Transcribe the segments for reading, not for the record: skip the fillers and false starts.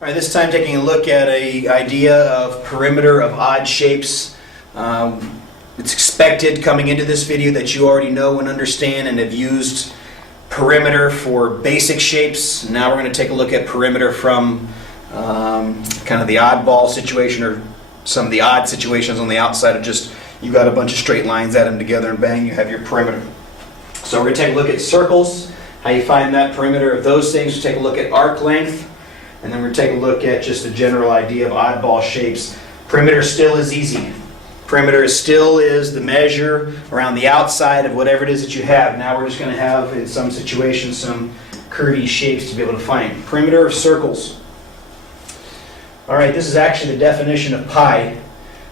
All right, this time taking a look at an idea of perimeter of odd shapes. It's expected coming into this video that you already know and understand and have used perimeter for basic shapes. Now we're going to take a look at perimeter from kind of the oddball situation, or some of the odd situations on the outside of just you got a bunch of straight lines, add them together and bang, you have your perimeter. So we're going to take a look at circles, how you find that perimeter of those things. We'll take a look at arc length. And then we're going to take a look at just the general idea of oddball shapes. Perimeter still is easy. Perimeter still is the measure around the outside of whatever it is that you have. Now we're just going to have, in some situations, some curvy shapes to be able to find. Perimeter of circles. All right, this is actually the definition of pi.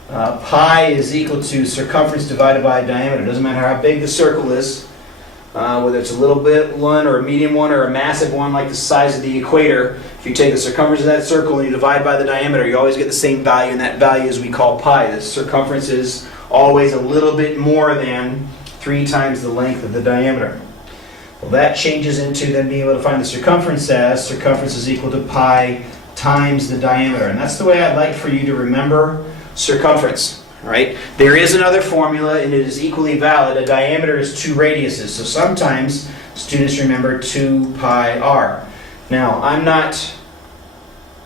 Pi is equal to circumference divided by diameter. It doesn't matter how big the circle is, whether it's a little bit one or a medium one or a massive one like the size of the equator. If you take the circumference of that circle and you divide by the diameter, you always get the same value, and that value is we call pi. The circumference is always a little bit more than 3 times the length of the diameter. Well, that changes into then being able to find the circumference as circumference is equal to pi times the diameter. And that's the way I'd like for you to remember circumference. Right? There is another formula, and it is equally valid. A diameter is 2 radiuses. So sometimes students remember 2 pi r. Now,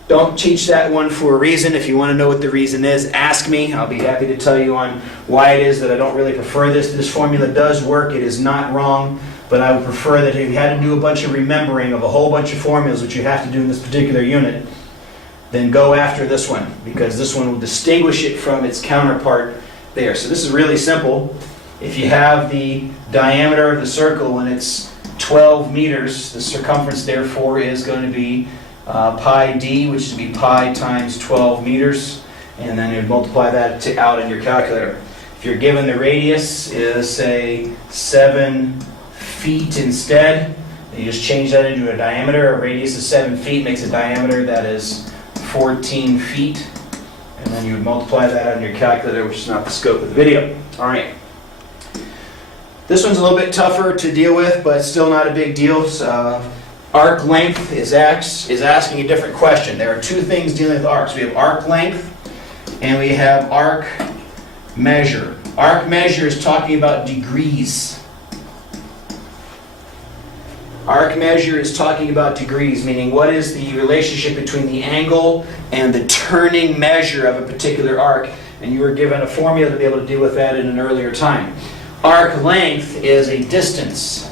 don't teach that one for a reason. If you want to know what the reason is, ask me. I'll be happy to tell you on why it is that I don't really prefer this. This formula does work. It is not wrong, but I would prefer that if you had to do a bunch of remembering of a whole bunch of formulas, which you have to do in this particular unit, then go after this one, because this one will distinguish it from its counterpart there. So this is really simple. If you have the diameter of the circle and it's 12 meters, the circumference therefore is going to be pi d, which would be pi times 12 meters, and then you multiply that out in your calculator. If you're given the radius is, say, 7 feet instead, you just change that into a diameter. A radius of 7 feet makes a diameter that is 14 feet, and then you would multiply that out in your calculator, which is not the scope of the video. All right. This one's a little bit tougher to deal with, but still not a big deal. Arc length is asking a different question. There are 2 things dealing with arcs. We have arc length and we have arc measure. Arc measure is talking about degrees. Arc measure is talking about degrees, meaning what is the relationship between the angle and the turning measure of a particular arc. And you were given a formula to be able to deal with that in an earlier time. Arc length is a distance.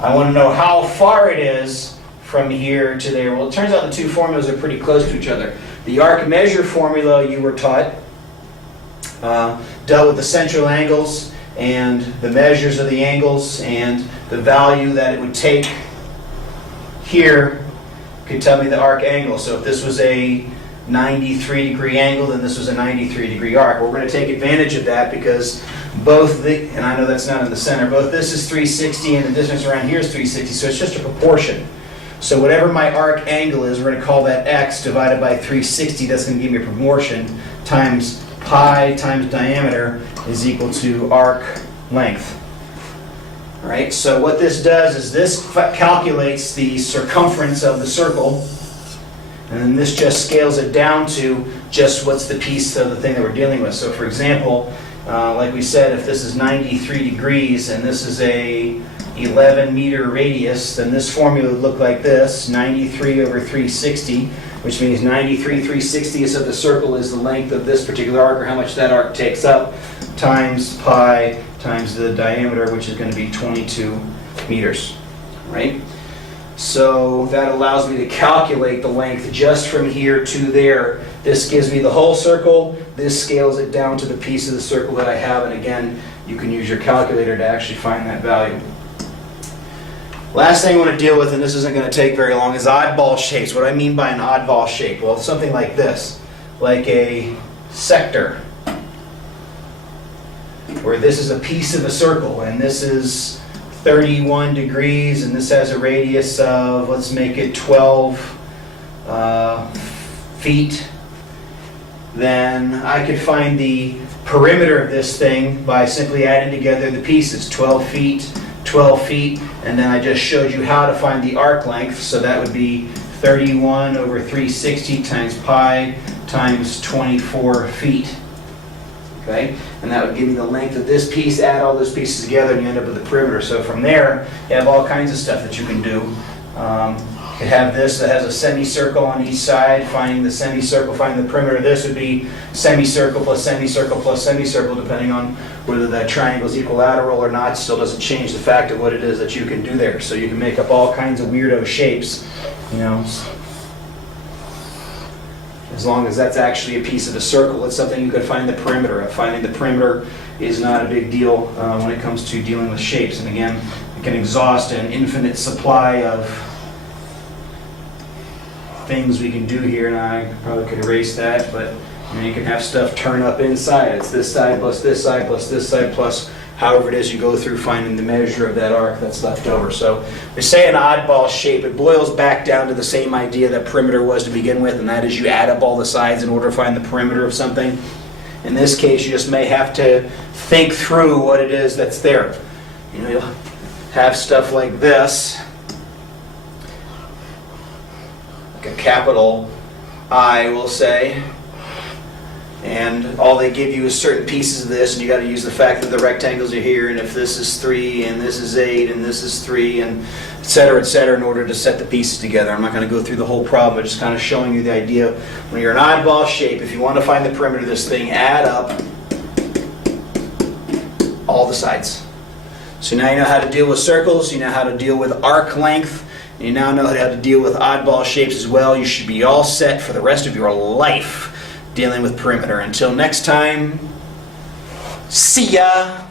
I want to know how far it is from here to there. Well, it turns out the 2 formulas are pretty close to each other. The arc measure formula you were taught dealt with the central angles and the measures of the angles, and the value that it would take here could tell me the arc angle. So if this was a 93 degree angle, then this was a 93 degree arc. We're going to take advantage of that because both and I know that's not in the center, both this is 360 and the distance around here is 360, so it's just a proportion. So whatever my arc angle is, we're going to call that x divided by 360. That's going to give me a proportion times pi times diameter is equal to arc length. All right, so what this does is this calculates the circumference of the circle, and then this just scales it down to just what's the piece of the thing that we're dealing with. So for example, like we said, if this is 93 degrees and this is a 11 meter radius, then this formula would look like this: 93 over 360, which means 93 3/60ths of the circle is the length of this particular arc, or how much that arc takes up, times pi times the diameter, which is going to be 22 meters, right? So that allows me to calculate the length just from here to there. This gives me the whole circle. This scales it down to the piece of the circle that I have, and again, you can use your calculator to actually find that value. Last thing I want to deal with, and this isn't going to take very long, is oddball shapes. What do I mean by an oddball shape? Well, something like this, like a sector, where this is a piece of a circle, and this is 31 degrees, and this has a radius of, let's make it 12 feet. Then I could find the perimeter of this thing by simply adding together the pieces, 12 feet, 12 feet, and And then I just showed you how to find the arc length, so that would be 31 over 360 times pi times 24 feet. Okay? And that would give me the length of this piece, add all those pieces together, and you end up with the perimeter. So from there, you have all kinds of stuff that you can do. You could have this that has a semicircle on each side, finding the semicircle, finding the perimeter of this would be semicircle plus semicircle plus semicircle, depending on whether that triangle is equilateral or not. Still doesn't change the fact of what it is that you can do there. So you can make up all kinds of weirdo shapes, you know, as long as that's actually a piece of a circle. It's something you could find the perimeter of. Finding the perimeter is not a big deal when it comes to dealing with shapes. And again, it can exhaust an infinite supply of things we can do here. And I probably could erase that, but you can have stuff turn up inside. It's this side plus this side plus this side plus however it is you go through finding the measure of that arc that's left over. So we say an oddball shape, it boils back down to the same idea that perimeter was to begin with, and that is you add up all the sides in order to find the perimeter of something. In this case, you just may have to think through what it is that's there. You know, you'll have stuff like this, like a capital I, we'll say, and all they give you is certain pieces of this, and you got to use the fact that the rectangles are here, and if this is 3, and this is 8, and this is 3, and et cetera, in order to set the pieces together. I'm not going to go through the whole problem, but just kind of showing you the idea. When you're an oddball shape, if you want to find the perimeter of this thing, add up all the sides. So now you know how to deal with circles, you know how to deal with arc length, and you now know how to deal with oddball shapes as well. You should be all set for the rest of your life dealing with perimeter. Until next time, see ya!